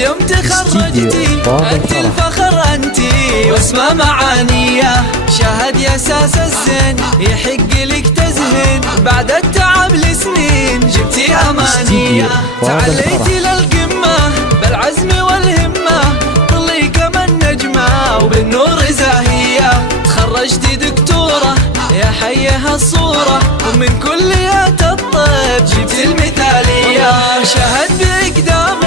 اليوم تخرجتي انت الفخر انتي واسمى معانيه، شاهد يا ساس الزين يحق لك تزهين، بعد التعب لسنين جبتي امانيه، تعليتي للقمه بالعزم والهمه، طلي كما النجمه وبالنور زاهيه، تخرجتي دكتوره يا حيها الصوره، ومن كليات الطب جبتي المثاليه، شاهد باقدامك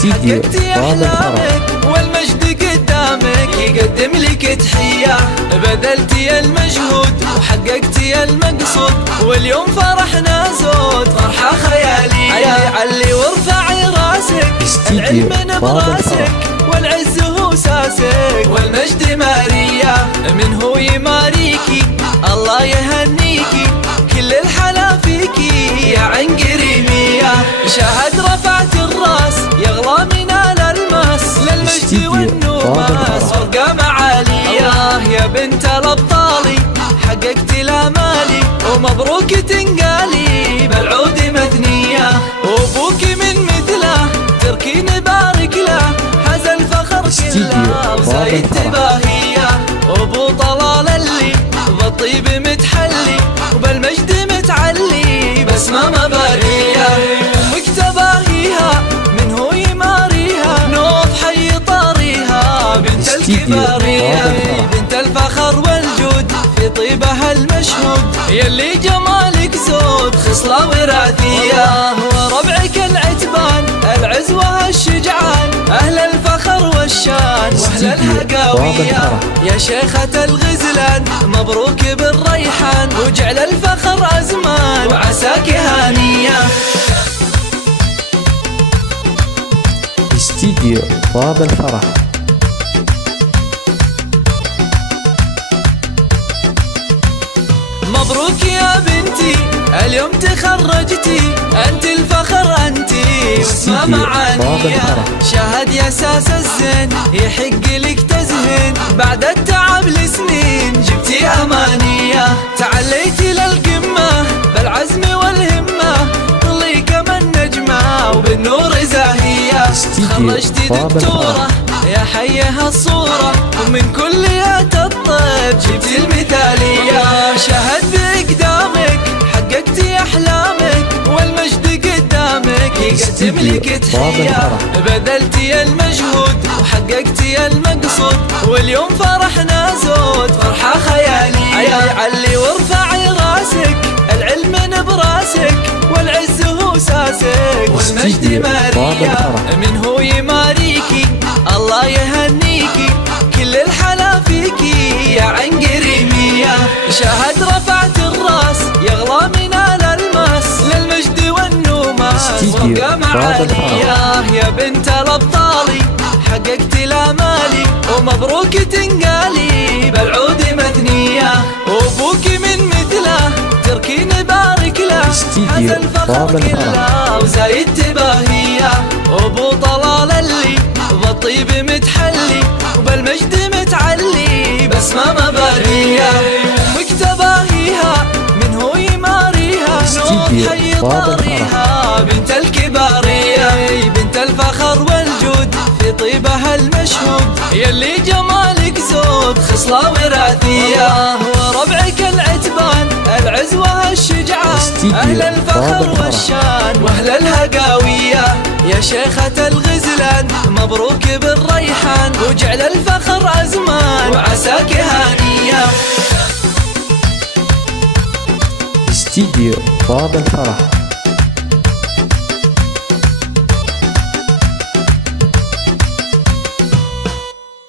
حققتي احلامك، والمجد قدامك يقدم لك تحيه، بذلتي المجهود وحققتي المقصود، واليوم فرحنا زود فرحه خياليه، علي وارفعي راسك العلم نبراسك، والعز هو ساسك والمجد ماريه، من هو يماريكي الله يهنيكي، كل الحلا فيكي يا عين قريميه، شاهد رفعت الراس يغلى من الالماس، للمجد والنوماس فرقه معاليه، يا بنت الابطالي حققتي الامالي، ومبروك تنقالي بالعود مثنيه، وابوك من مثله تركي نبارك له، حاز الفخر كله وزايد تباهيه، وابو طلال اللي بالطيب متحلي، وبالمجد متعلي بسمه مباريه، امك تباهيها من هو يماريها، نوف حي طاريها بنت الكباريه، بنت الفخر والجود في طيبها المشهود، يلي جمالك زود خصله وراثيه، وربعك العتبان العزوه الشجعان، اهل الفخر والشان واهل الهقاويه، يا شيخة الغزلان مبروك بالريحان، وجعل الفخر ازمان وعساك هانيه. استديو باب الفرح. مبروك يا بنتي اليوم تخرجتي انت الفخر انتي واسمى معانيه، شاهد يا ساس الزين يحق لك تزهين، بعد التعب لسنين جبتي امانيه، تعليتي للقمه بالعزم والهمه، طلي كما النجمه وبالنور زاهيه، تخرجتي دكتوره يا حيها الصوره، ومن كليات الطب جبتي المثاليه، شاهد باقدامك حققتي احلامك، والمجد قدامك يقدم لك تحيه، بذلتي المجهود وحققتي المقصود، واليوم فرحنا زود فرحه خياليه، علي وارفعي راسك العلم نبراسك، والعز هو ساسك والمجد ماريه، من هو يماريكي الله يهنيكي، كل الحلا فيكي يا عين قريميه، شاهد رفعت الراس يغلى من الالماس، للمجد والنوماس فرقه معاليه، يا بنت الابطالي حققتي الامالي، ومبروك تنقالي بالعود مثنيه، وابوك من مثله تركي نبارك له، حاز الفخر كله وزايد تباهيه، وابو طلال اللي بالطيب متحلي، وبالمجد متعلي بسمه مباريه، امك تباهيها من هو يماريها، نوف حي طاريها بنت الكباريه، بنت الفخر والجود في طيبها المشهود، يلي جمالك زود خصله وراثيه، وربعك العتبان العزوه الشجعان، اهل الفخر والشان واهل الهقاويه، يا شيخة الغزلان مبروك بالريحان، وجعل الفخر ازمان وعساك هانيه. استديو باب الفرح.